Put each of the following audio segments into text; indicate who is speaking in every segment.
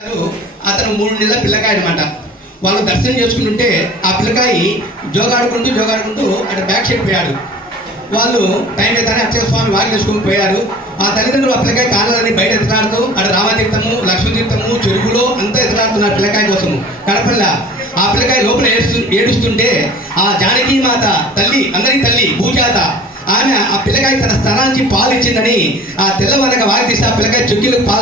Speaker 1: అతను మూడు నెలల పిల్లకాయ అనమాట వాళ్ళు దర్శనం చేసుకుంటుంటే ఆ పిల్లకాయి జోగాడుకుంటూ జోగాడుకుంటూ అటు బ్యాక్ సైడ్ పోయాడు. వాళ్ళు టైం అయితేనే అక్షయ స్వామి వారి తెచ్చుకొని పోయారు. ఆ తల్లిదండ్రులు ఆ పిల్లకాయ కాళ్ళని బయట ఎదురాడుతూ అటు రామతీర్థము లక్ష్మీతీర్థము చెరువులో అంతా ఎదురాడుతున్నారు పిల్లకాయ కోసము. కడపల్లా. ఆ పిల్లకాయ లోపల ఏడుస్తు ఏడుస్తుంటే ఆ జానకి మాత తల్లి అందరి తల్లి భూజాత ఆమె ఆ పిల్లకాయ తన స్థలానికి పాలు ఇచ్చిందని ఆ తెల్లవారగా వారి తీసి ఆ పిల్లకాయ చుక్కీలకు పాలు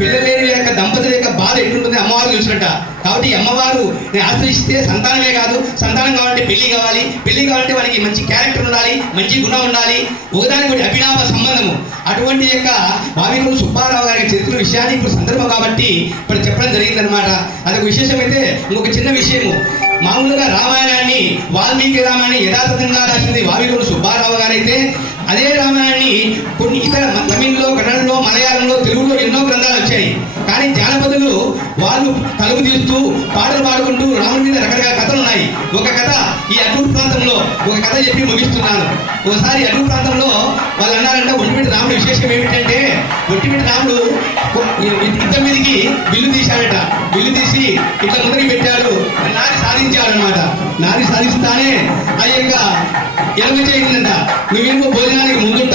Speaker 1: పిల్లలేని యొక్క దంపతుల యొక్క బాధ ఎట్లుంటుంది అమ్మవారు చూసినట్ట. కాబట్టి అమ్మవారు ఆశ్రయిస్తే సంతానమే కాదు. సంతానం కావాలంటే పెళ్ళి కావాలి. పెళ్ళి కావాలంటే వారికి మంచి క్యారెక్టర్ ఉండాలి మంచి గుణం ఉండాలి. ఒకదానికి ఒకటి అభినామ సంబంధము. అటువంటి యొక్క భావికులు సుబ్బారావు గారి చరిత్ర విషయాన్ని ఇప్పుడు సందర్భం కాబట్టి ఇప్పుడు చెప్పడం జరిగిందనమాట అదొక విశేషం అయితే ఇంకొక చిన్న విషయము. మామూలుగా రామాయణాన్ని వాల్మీకి రామాయణాన్ని యథాతథంగా రాసింది వావికుడు సుబ్బారావు గారైతే. అదే రామాయణాన్ని కొన్ని ఇతర తమిళ్ళో కన్నడలో మలయాళంలో తెలుగు కలుగు తీస్తూ పాటలు పాడుకుంటూ రాముడి మీద రకరకాల కథలు ఉన్నాయి. ఒక కథ ఈ అటూరు ప్రాంతంలో ఒక కథ చెప్పి ముగిస్తున్నాను. ఒకసారి అటూరు ప్రాంతంలో వాళ్ళు అన్నారంటే ఒంటిమిటి రాముడు విశేషం ఏమిటంటే ఒంటిమిటి రాముడు కొ- మీదకి బిల్లు తీశాడట. బిల్లు తీసి ఇట్లా ముందరికి పెట్టాడు. నారి సాధించాడనమాట నారి సాధిస్తానే. ఆ యొక్క ఎలుగు చేయిందంట నువ్వేమో భోజనానికి ముందుంటావు. ముందు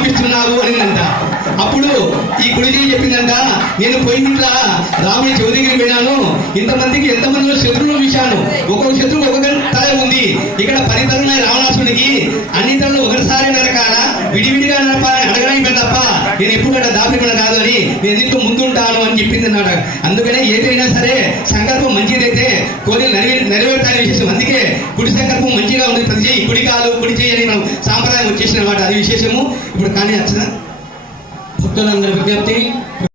Speaker 1: పంపిస్తున్నావు అనిందంట. అప్పుడు ఈ కుడి చెప్పిందంట నేను పోయిందిట్లా రాముని చెవి దగ్గరికి వెళ్ళాను. ఇంతమందికి ఎంతమందిలో శత్రువులు చూశాను. ఒక్కొక్క శత్రువు ఒక్కొక్క తల ఉంది. ఇక్కడ పది రావణాసుడికి అన్ని తలలు ఒకటిసారి నరకాల. విడివిడిగా నడపాలని అడగడానికి తప్ప నేను ఎప్పుడు కూడా దాపరికుండా కాదు అని నేను దీంట్లో ముందుంటాను అని చెప్పింది అన్నాడు. అందుకనే ఏదైనా సరే సంకల్పం మంచిదైతే కోరి దేవుడు విశేషం అందుకే కుడి సంకల్పం మంచిగా ఉంది. ప్రతి చేయి కుడి కాలు కుడి చేయి అని మనం సాంప్రదాయం వచ్చేసిన వాటి అది విశేషము. ఇప్పుడు కానీ వచ్చిన
Speaker 2: భక్తులందరి విజ్ఞప్తి.